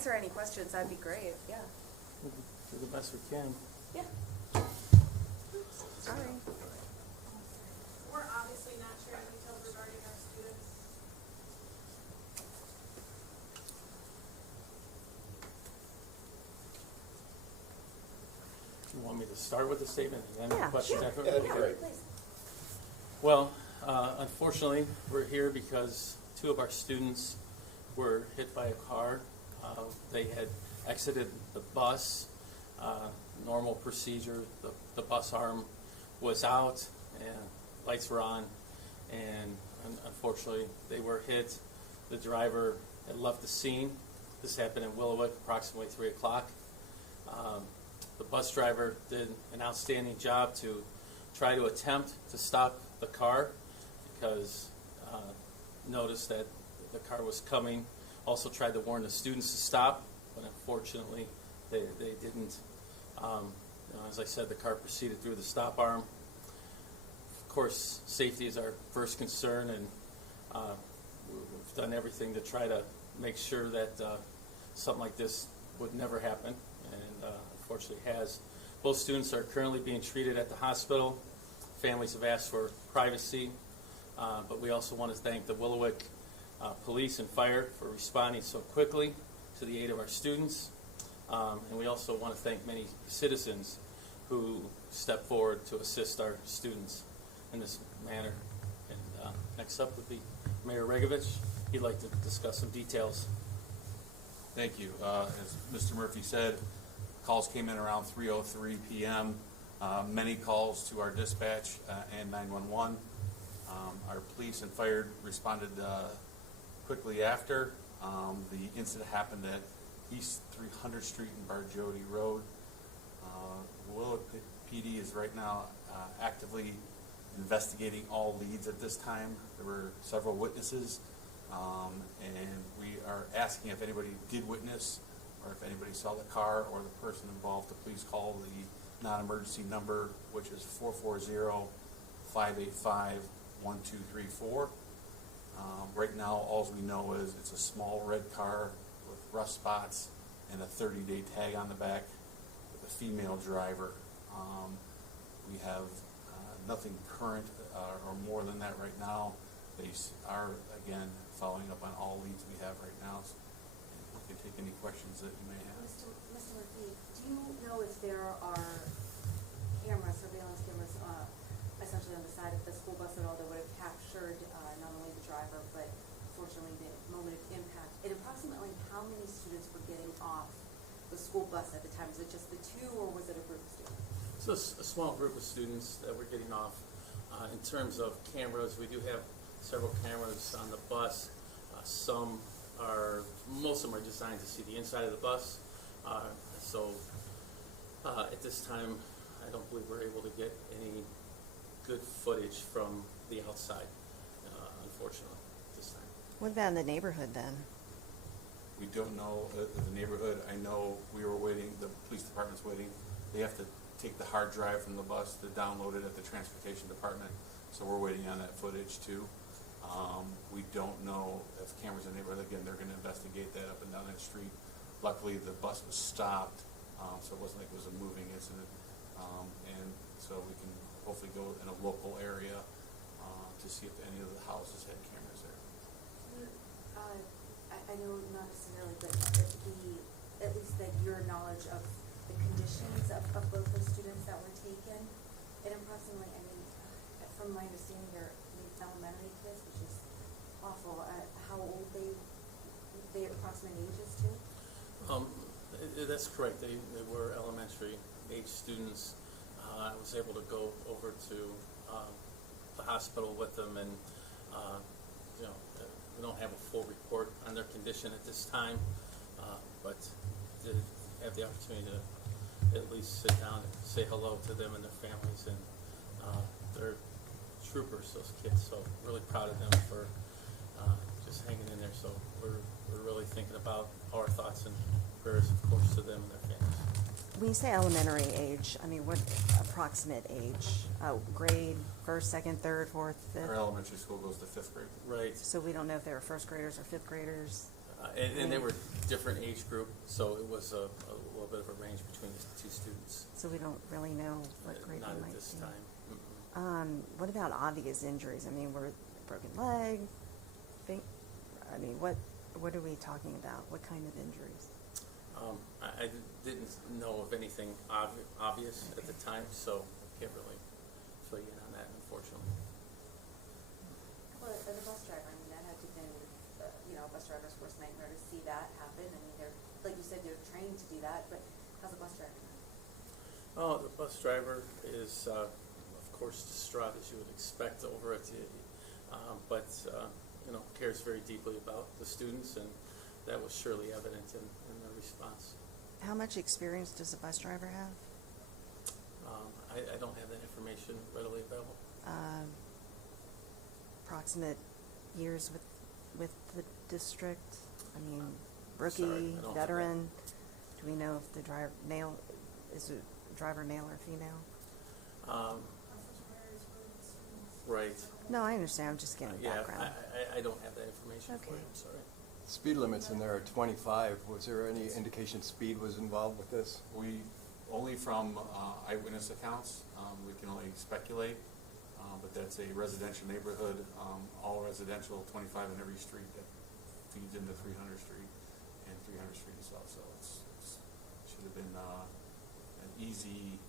answer any questions, that'd be great. Yeah. We'll do the best we can. Yeah. Sorry. We're obviously not sharing details regarding our students. You want me to start with the statement and then Yeah, questions sure. after? Yeah, that'd be Okay. great. Please. Well, unfortunately, we're here because two of our students were hit by a car. They had exited the bus. Normal procedure, the bus arm was out and lights were on, and unfortunately they were hit. The driver had left the scene. This happened in Willowick approximately 3 o'clock. The bus driver did an outstanding job to try to attempt to stop the car because noticed that the car was coming. Also tried to warn the students to stop, but unfortunately they didn't. As I said, the car proceeded through the stop arm. Of course, safety is our first concern, and we've done everything to try to make sure that something like this would never happen, and unfortunately has. Both students are currently being treated at the hospital. Families have asked for privacy, but we also want to thank the Willowick Police and Fire for responding so quickly to the aid of our students. And we also want to thank many citizens who stepped forward to assist our students in this manner. And next up would be Mayor Regovich. He'd like to discuss some details. Thank you. As Mr. Murphy said, calls came in around 3:03 p.m. Many calls to our dispatch and 911. Our police and fire responded quickly after. The incident happened at East 300th Street and Barjodi Road. Willowick PD is right now actively investigating all leads at this time. There were several witnesses, and we are asking if anybody did witness or if anybody saw the car or the person involved to please call the non-emergency number, which is 440-585-1234. Right now, all we know is it's a small red car with rust spots and a 30-day tag on the back with a female driver. We have nothing current or more than that right now. They are, again, following up on all leads we have right now. So we can take any questions that you may have. Mr. Murphy, do you know if there are surveillance cameras, essentially on the side of the school bus at all that would have captured not only the driver, but fortunately the moment of impact? And approximately how many students were getting off the school bus at the time? Was it just the two, or was it a group of students? So a small group of students that were getting off. In terms of cameras, we do have several cameras on the bus. Most of them are designed to see the inside of the bus. At this time, I don't believe we're able to get any good footage from the outside, unfortunately, at this time. What about in the neighborhood then? We don't know the neighborhood. I know we were waiting, the police department's waiting. They have to take the hard drive from the bus to download it at the transportation department, so we're waiting on that footage too. We don't know if cameras in the neighborhood. Again, they're going to investigate that up and down that street. Luckily, the bus was stopped, so it wasn't like it was a moving incident, and so we can hopefully go in a local area to see if any of the houses had cameras there. I know not necessarily, but at least that your knowledge of the conditions of both the students that were taken, and approximately, I mean, from my understanding, they're elementary kids, which is awful. How old they approximate ages too? That's correct. They were elementary age students. I was able to go over to the hospital with them, and we don't have a full report on their condition at this time, but did have the opportunity to at least sit down and say hello to them and their families, and they're troopers, those kids. So really proud of them for just hanging in there. So we're really thinking about our thoughts and prayers, of course, to them and their families. When you say elementary age, I mean, what approximate age? Grade, first, second, third, fourth, fifth? Our elementary school goes to 5th grade. Right. So we don't know if they were first graders or fifth graders? And they were different age group, so it was a little bit of a range between the two students. So we don't really know what grade Not they at might this be. time. Mm-mm. What about obvious injuries? I mean, were broken leg, I mean, what are we talking about? What kind of injuries? I didn't know of anything obvious at the time, so I can't really fill you in on that, unfortunately. Well, as a bus driver, I mean, that had to have been, a bus driver's worst nightmare to see that happen. I mean, they're, like you said, they're trained to do that, but how's a bus driver? Oh, the bus driver is, of course, distraught as you would expect over it, but cares very deeply about the students, and that was surely evident in their response. How much experience does a bus driver have? I don't have that information readily available. Approximate years with the district? I mean, rookie, Sorry, I don't have veteran? Do we know if the driver is the driver male or female? Right. No, I understand. I'm just getting Yeah, background. I don't have that information for you, Okay. I'm sorry. Speed limits in there are 25. Was there any indication speed was involved with this? We, only from eyewitness accounts, we can only speculate, but that's a residential neighborhood, all residential, 25 in every street that feeds into 300 Street and 300 Street itself, so it should have been an easy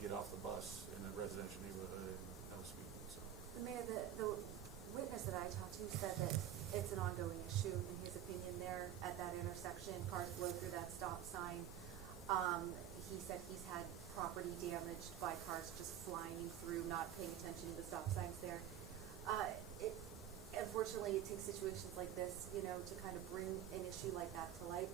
get off the bus in a residential neighborhood and no speeding, so. The mayor, the witness that I talked to said that it's an ongoing issue, in his opinion, there at that intersection. Cars blow through that stop sign. He said he's had property damaged by cars just flying through, not paying attention to the stop signs there. Unfortunately, it takes situations like this, to kind of bring an issue like that to light.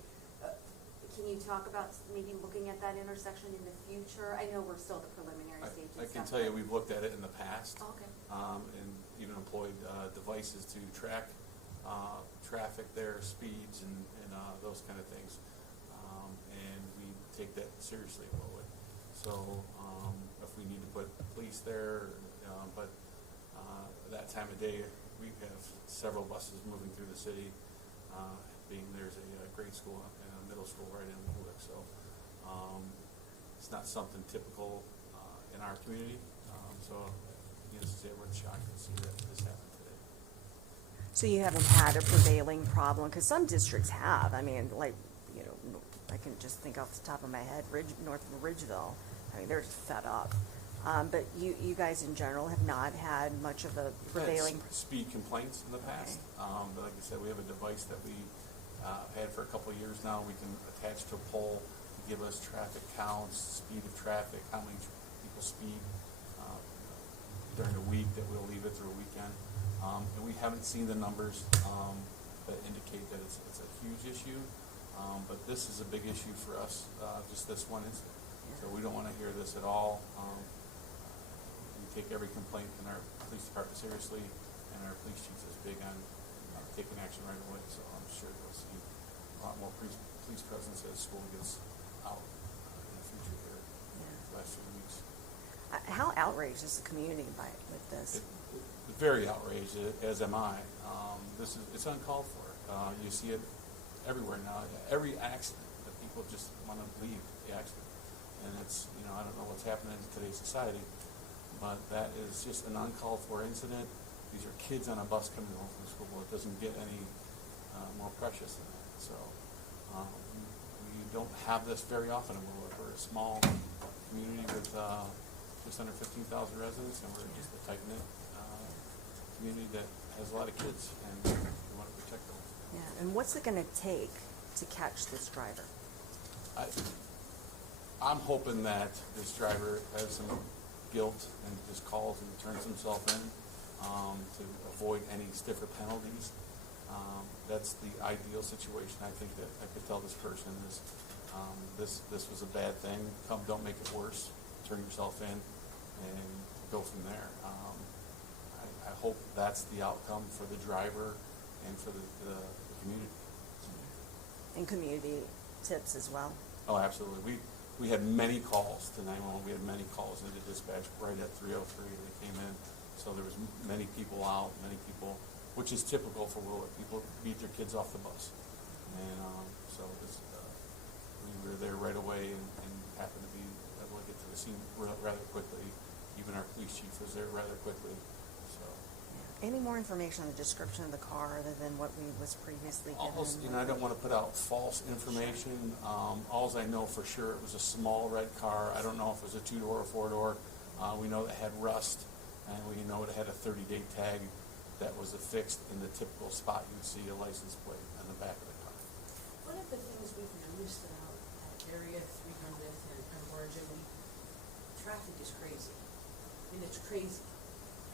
Can you talk about maybe looking at that intersection in the future? I know we're still at the preliminary stage and I can stuff, tell you, but- we've looked at it in the past. Oh, okay. And even employed devices to track traffic there, speeds, and those kind of things. And we take that seriously a little bit. So if we need to put police there, but that time of day, we have several buses moving through the city, being there's a grade school and a middle school right in Willowick. So it's not something typical in our community. So needless to say, we're shocked to see that this happened today. So you haven't had a prevailing problem, because some districts have. I mean, I can just think off the top of my head, north of Ridgeville. I mean, they're just fed up. But you guys in general have not had much of a prevailing. Speed complaints in the past. But like I said, we have a device that we had for a couple of years now. We can attach to a pole to give us traffic counts, speed of traffic, how many people speed during the week, that we'll leave it through a weekend. And we haven't seen the numbers that indicate that it's a huge issue. But this is a big issue for us, just this one incident. So we don't want to hear this at all. We take every complaint in our police department seriously, and our police chief is big on taking action right away. So I'm sure we'll see a lot more police presence as school gets out in the future here the last few weeks. How outraged is the community with this? Very outraged, as am I. It's uncalled for. You see it everywhere now. Every accident that people just want to leave the accident. And it's, I don't know what's happening in today's society, but that is just an uncalled for incident. These are kids on a bus coming home from school. It doesn't get any more precious than that. So we don't have this very often. We're a small community with just under 15,000 residents, and we're just a tight-knit community that has a lot of kids, and we want to protect them. Yeah, and what's it going to take to catch this driver? I'm hoping that this driver has some guilt and just calls and turns himself in to avoid any stiffer penalties. That's the ideal situation. I think that I could tell this person is this was a bad thing. Don't make it worse. Turn yourself in and go from there. I hope that's the outcome for the driver and for the community. And community tips as well? Oh, absolutely. We had many calls to 911. We had many calls into dispatch right at 303. They came in. So there was many people out, which is typical for Willowick. People beat their kids off the bus. And, so this, we were there right away and happened to be able to get to the scene rather quickly. Even our police chief was there rather quickly, so. Any more information on the description of the car other than what we was previously given? Almost, you know, I don't want to put out false information. Alls I know for sure, it was a small red car. I don't know if it was a 2-door or 4-door. We know it had rust, and we know it had a 30-day tag that was affixed in the typical spot you'd see a license plate on the back of the car. One of the things we've noticed about Area 300th and Origin, traffic is crazy. I mean, it's crazy.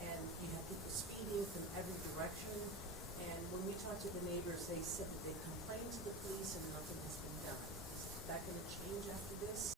And you have people speeding from every direction. And when we talked to the neighbors, they said that they complained to the police and nothing has been done. Is that going to change after this?